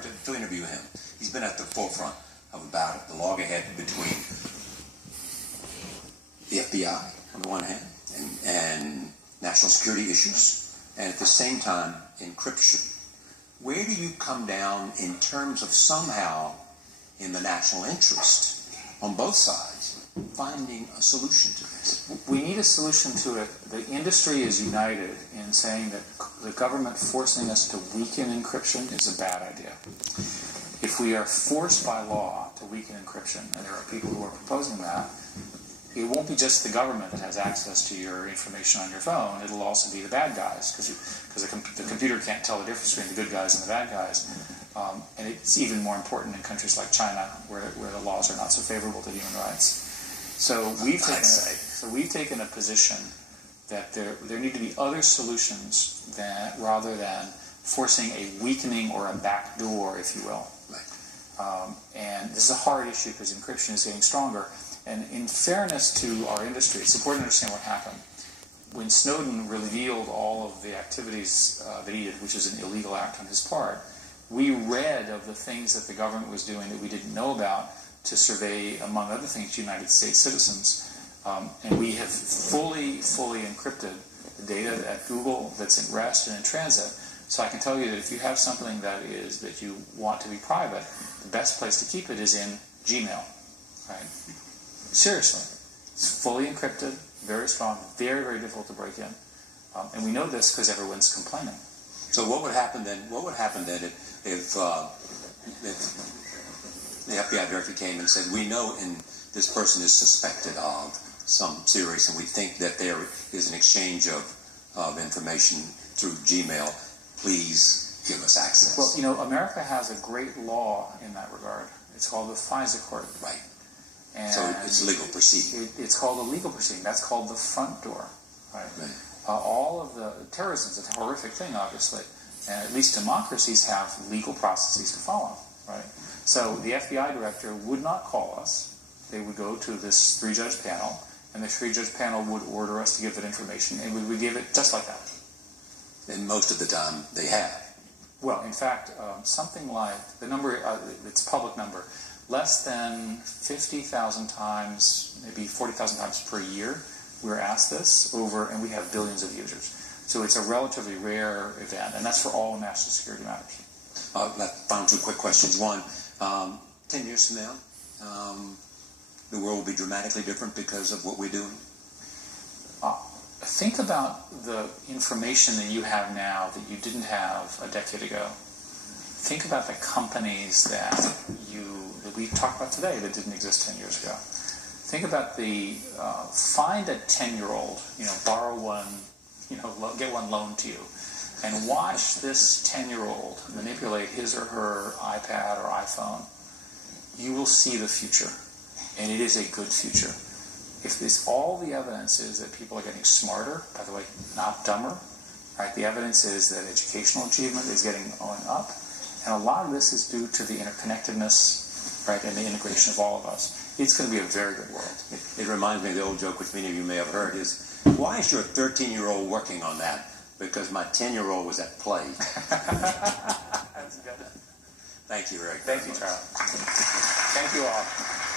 turned to interview him. He's been at the forefront of about the loggerhead between the FBI on the one hand and national security issues, and at the same time encryption. Where do you come down in terms of somehow in the national interest on both sides finding a solution to this? We need a solution to it. The industry is united in saying that the government forcing us to weaken encryption is a bad idea. If we are forced by law to weaken encryption, and there are people who are proposing that, it won't be just the government that has access to your information on your phone. It'll also be the bad guys, because the computer can't tell the difference between the good guys and the bad guys. And it's even more important in countries like China, where the laws are not so favorable to human rights. So we've taken a position that there need to be other solutions rather than forcing a weakening or a backdoor, if you will. Right. And this is a hard issue because encryption is getting stronger. And in fairness to our industry, it's important to understand what happened. When Snowden revealed all of the activities that he did, which is an illegal act on his part, we read of the things that the government was doing that we didn't know about to survey, among other things, United States citizens. And we have fully encrypted the data at Google that's in rest and in transit. So I can tell you that if you have something that you want to be private, the best place to keep it is in Gmail, right? Seriously. It's fully encrypted, very strong, very, very difficult to break in. And we know this because everyone's complaining. So what would happen then? What would happen then if the FBI director came and said, "We know this person is suspected of some serious, and we think that there is an exchange of information through Gmail. Please give us access." Well, America has a great law in that regard. It's called the FISA Court. Right. And so it's legal proceeding. It's called a legal proceeding. That's called the front door. Right. All of the terrorism is a horrific thing, obviously, and at least democracies have legal processes to follow. Right. So the FBI director would not call us. They would go to this 3-judge panel, and the 3-judge panel would order us to give that information, and we would give it just like that. And most of the time, they have. Well, in fact, something like the number, it's a public number, less than 50,000 times, maybe 40,000 times per year, we're asked this and we have billions of users. So it's a relatively rare event, and that's for all national security matters. I found 2 quick questions. One, 10 years from now, the world will be dramatically different because of what we're doing? Think about the information that you have now that you didn't have a decade ago. Think about the companies that we talked about today that didn't exist 10 years ago. Think about find a 10-year-old, borrow one, get one loaned to you, and watch this 10-year-old manipulate his or her iPad or iPhone. You will see the future, and it is a good future. If all the evidence is that people are getting smarter, by the way, not dumber, right? The evidence is that educational achievement is going up, and a lot of this is due to the interconnectedness, right, and the integration of all of us. It's going to be a very good world. It reminds me of the old joke, which many of you may have heard, is, why is your 13-year-old working on that? Because my 10-year-old was at play. That's good. Thank you, Eric. Thank you, Charlie. Thank you all.